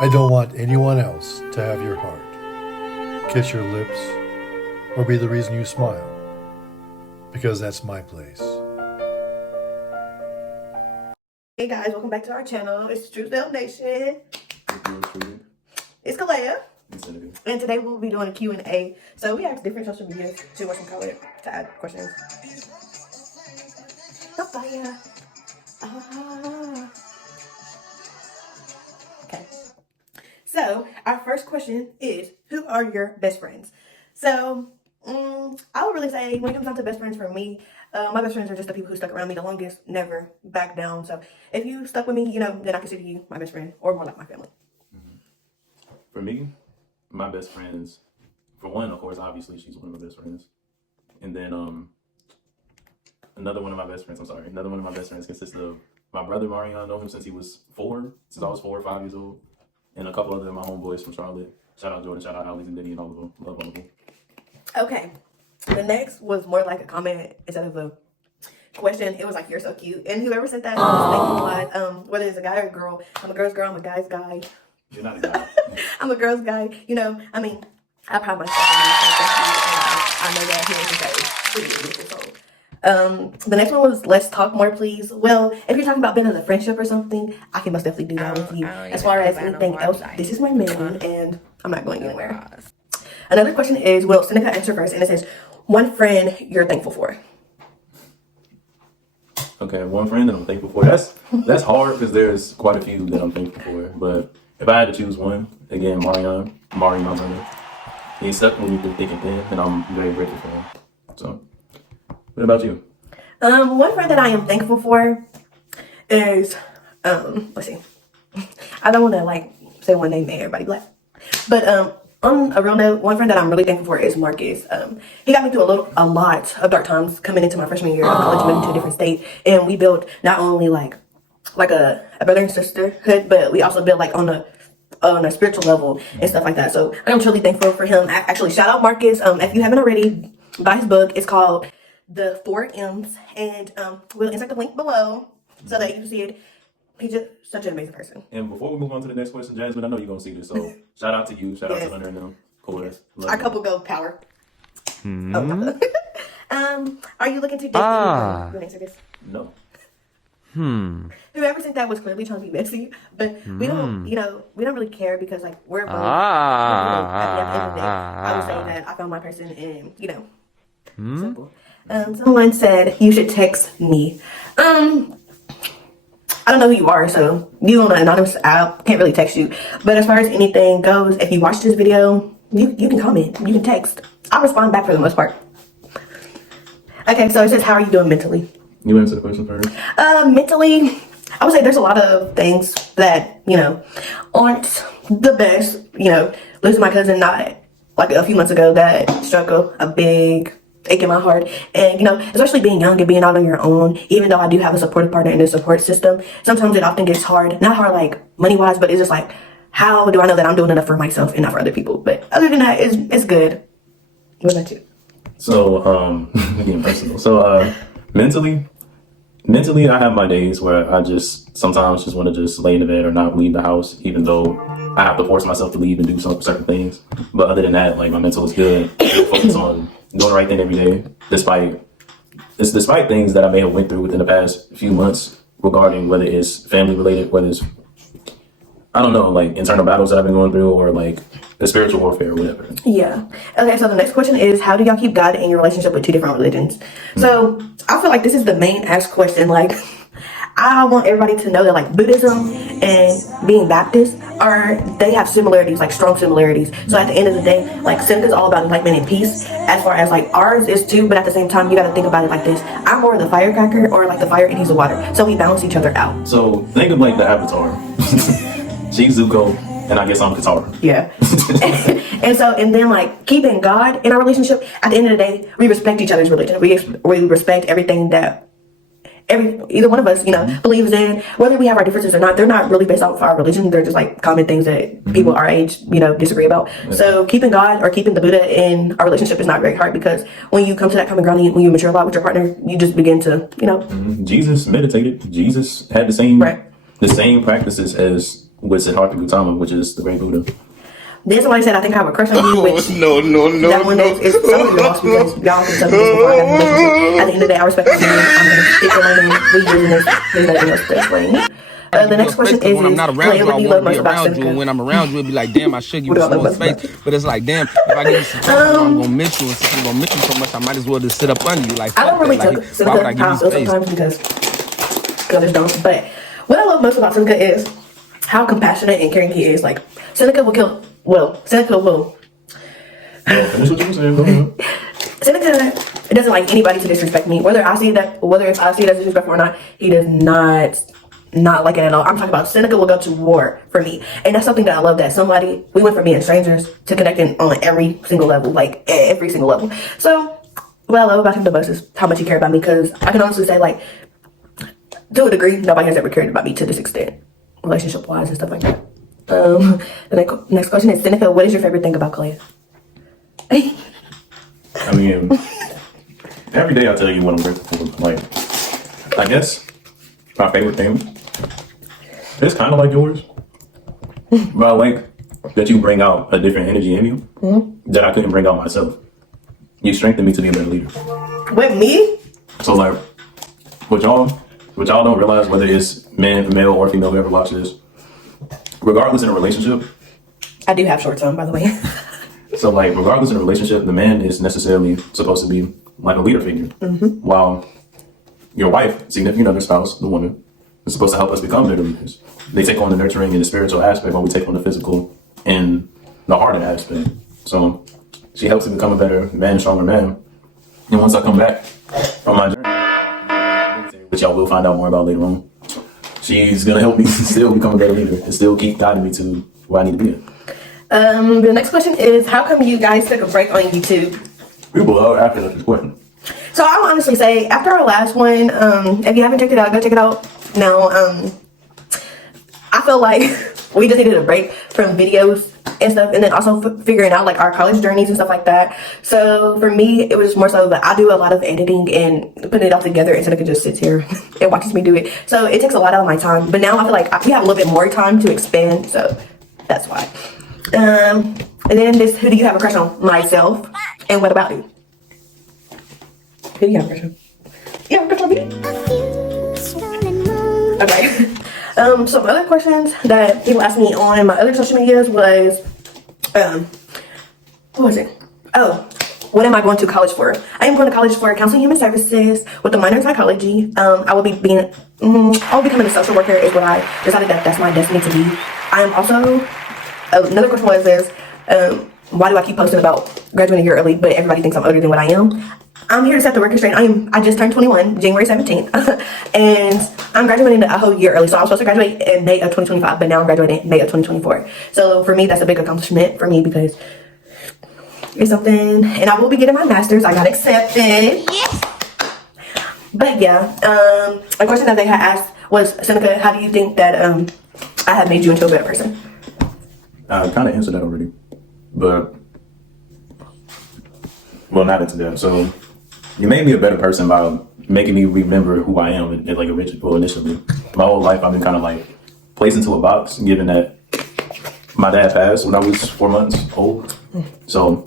I don't want anyone else to have your heart, kiss your lips, or be the reason you smile, because that's my place. Hey guys, welcome back to our channel. It's Truesdale Nation. It's Kalea. And today we'll be doing a Q&A. So we asked different social medias to watch some color to add questions. The fire. Ah. Okay. So our first question is, who are your best friends? So I would really say when it comes down to best friends for me, my best friends are just the people who stuck around me the longest, never back down. So if you stuck with me, then I consider you my best friend, or more like my family. For me, my best friends, for one, of course, obviously she's one of my best friends. And then another one of my best friends consists of my brother Marion. I know him since I was 4 or 5 years old. And a couple other of my homeboys from Charlotte. Shout out Jordan, shout out Alex and Diddy and all of them. Love all of them. Okay. The next was more like a comment instead of a question. It was like, you're so cute. And whoever said that, thank you a lot. Whether it's a guy or a girl, I'm a girl's girl, I'm a guy's guy. You're not a guy. I'm a girl's guy. I pride myself on that. I know that he is pretty beautiful. So. The next one was, let's talk more, please. Well, if you're talking about being in a friendship or something, I can most definitely do that with you. As far as anything else, this is my man, and I'm not going anywhere. Another question is, well, Seneca answer first, and it says, one friend you're thankful for. Okay, one friend that I'm thankful for. That's hard because there's quite a few that I'm thankful for. But if I had to choose one, again, Marion, my brother. He stuck with me through thick and thin, and I'm very grateful for him. So, what about you? One friend that I am thankful for is, let's see. I don't want to say one name and everybody black. But on a real note, one friend that I'm really thankful for is Marcus. He got me through a lot of dark times coming into my freshman year of college, moving to a different state, and we built not only like a brother and sisterhood, but we also built on a spiritual level and stuff like that. So I'm truly thankful for him. Actually, shout out Marcus. If you haven't already, buy his book. It's called The 4 M's, and we'll insert the link below so that you can see it. He's just such an amazing person. And before we move on to the next question, Jasmine, I know you're gonna see this, so shout out to you, shout out to Hunter and them. Cool. Our couple go power. Oh, are you looking to date anyone? You want to answer this? No. Whoever sent that was clearly trying to be messy, but we don't really care because we're both. At the end of the day, I would say that I found my person, and simple. Someone said you should text me. I don't know who you are, so you on an anonymous app, can't really text you. But as far as anything goes, if you watch this video, you can comment, you can text. I'll respond back for the most part. Okay, so it says, how are you doing mentally? You answer the question first. Mentally, I would say there's a lot of things that, aren't the best. Losing my cousin not a few months ago, that struck a big ache in my heart. And, especially being young and being out on your own, even though I do have a supportive partner in the support system, sometimes it often gets hard. Not hard money-wise, but it's just how do I know that I'm doing enough for myself and not for other people? But other than that, it's good. What about you? So, getting personal. So, mentally, I have my days where I just sometimes just want to just lay in the bed or not leave the house, even though I have to force myself to leave and do some certain things. But other than that, my mental is good. I focus on doing the right thing every day, despite things that I may have went through within the past few months regarding whether it's family related, whether it's internal battles that I've been going through, or the spiritual warfare or whatever. Yeah. Okay, so the next question is, how do y'all keep God in your relationship with 2 different religions? So I feel like this is the main asked question. I want everybody to know that Buddhism and being Baptist they have similarities, strong similarities. So at the end of the day, Seneca's all about enlightenment and peace, as far as ours is too, but at the same time, you got to think about it like this. I'm more the firecracker, or the fire, and he's the water. So we balance each other out. So think of the Avatar. She's Zuko, and I guess I'm Katara. Yeah. and then keeping God in our relationship, at the end of the day, we respect each other's religion. We respect everything that either one of us, believes in. Whether we have our differences or not, they're not really based off of our religion. They're just common things that people our age, disagree about. Yeah. So keeping God or keeping the Buddha in our relationship is not very hard, because when you come to that common ground, when you mature a lot with your partner, you just begin to, Jesus meditated. Jesus had the same practices as with Siddhartha Gautama, which is the great Buddha. Then somebody said, I think I have a crush on you, which No. that one is some of your loss because y'all can tell me this before I have a relationship. At the end of the day, I respect you. I'm going to stick your name. We using this. There's nothing else to explain. The next question is, when I'm not around Clay, you, what I do you want love to be most about around you. And Seneca? when I'm around you, it'd be like, damn, I should give What you do I some love more most space. But it's like, damn, if I give you some space, I'm gonna miss you, and since I'm gonna miss you so much, I might as well just sit up under you. Like, I don't fuck really that. take Like, why would I Seneca how I give feel you space? sometimes because others don't. But what I love most about Seneca is how compassionate and caring he is. Like, Seneca will kill, Seneca will. Finish what you were saying. Go ahead. Seneca doesn't like anybody to disrespect me. Whether if I see it as disrespectful or not, he does not like it at all. I'm talking about Seneca will go to war for me. And that's something that I love, that we went from being strangers to connecting on every single level, like every single level. So what I love about him the most is how much he cared about me, because I can honestly say, like, to a degree, nobody has ever cared about me to this extent, relationship wise and stuff like that. The next question is, Seneca, what is your favorite thing about Clay? I mean, every day I tell you what I'm grateful for. Like, I guess my favorite thing is kind of like yours, but I like that you bring out a different energy in you that I couldn't bring out myself. You strengthen me to be a better leader. With me? So like, what y'all don't realize, whether it's male or female, whoever watches this, regardless in a relationship. I do have shorts on, by the way. So like, regardless in a relationship, the man is necessarily supposed to be like a leader figure, while your wife, significant other, spouse, the woman, is supposed to help us become better leaders. They take on the nurturing and the spiritual aspect, while we take on the physical and the harder aspect. So she helps me become a better man, stronger man. And once I come back from my journey, which y'all will find out more about later on, she's gonna help me still become a better leader and still keep guiding me to where I need to be at. The next question is, how come you guys took a break on YouTube? People love asking us this question. So I'll honestly say, after our last one, if you haven't checked it out, go check it out now. I feel like we just needed a break from videos and stuff, and then also figuring out like our college journeys and stuff like that. So for me, it was more so that I do a lot of editing and putting it all together, and Seneca just sits here and watches me do it. So it takes a lot out of my time. But now I feel like we have a little bit more time to expand, so that's why. And then this, who do you have a crush on? Myself. And what about you? Who do you have a crush on? You have a crush on me? Okay. Some other questions that people asked me on my other social medias was, what was it? Oh, what am I going to college for? I am going to college for counseling human services with a minor in psychology. I will be becoming a social worker is what I decided that's my destiny to be. I am also, another question was why do I keep posting about graduating a year early, but everybody thinks I'm older than what I am? I'm here to set the record straight. I just turned 21, January 17th, and I'm graduating a whole year early. So I was supposed to graduate in May of 2025, but now I'm graduating in May of 2024. So for me, that's a big accomplishment for me because it's something, and I will be getting my master's. I got accepted. Yes. But yeah, a question that they had asked was, Seneca, how do you think that I have made you into a better person? I kind of answered that already, but not into that. So you made me a better person by making me remember who I am. And like initially, my whole life I've been kind of like placed into a box, given that my dad passed when I was 4 months old. So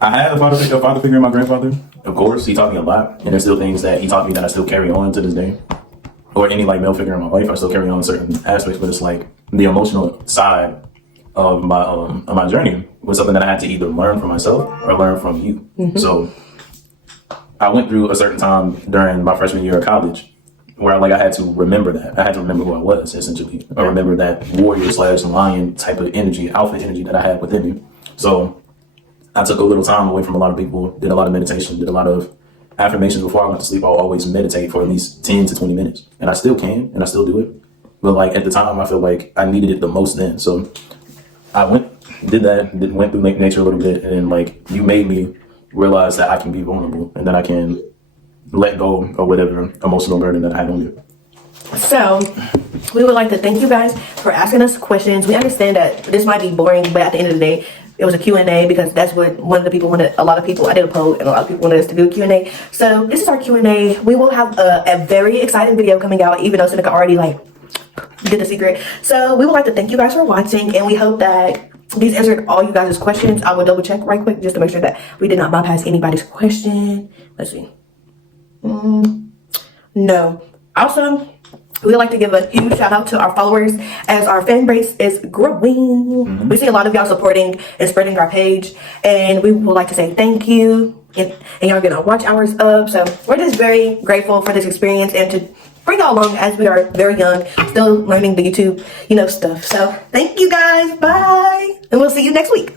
I had a father figure in my grandfather. Of course, he taught me a lot, and there's still things that he taught me that I still carry on to this day. Or any like male figure in my life, I still carry on certain aspects, but it's like the emotional side of my journey was something that I had to either learn from myself or learn from you. So I went through a certain time during my freshman year of college where I had to remember that. I had to remember who I was, essentially. Or remember that warrior/lion type of energy, alpha energy that I had within me. So I took a little time away from a lot of people, did a lot of meditation, did a lot of affirmations before I went to sleep. I'll always meditate for at least 10 to 20 minutes. And I still can, and I still do it. But like at the time, I feel like I needed it the most then. So I did that, went through nature a little bit, and then like you made me realize that I can be vulnerable and that I can let go of whatever emotional burden that I had on me. So we would like to thank you guys for asking us questions. We understand that this might be boring, but at the end of the day, it was a Q&A because that's what one of the people wanted. A lot of people, I did a poll, and a lot of people wanted us to do a Q&A. So this is our Q&A. We will have a very exciting video coming out, even though Seneca already did the secret. So we would like to thank you guys for watching, and we hope that these answered all you guys' questions. I will double check right quick just to make sure that we did not bypass anybody's question. Let's see. No. Also, we would like to give a huge shout out to our followers as our fan base is growing. We see a lot of y'all supporting and spreading our page, and we would like to say thank you. And y'all getting our watch hours up. So we're just very grateful for this experience and to bring y'all along as we are very young, still learning the YouTube, stuff. So thank you guys. Bye. And we'll see you next week.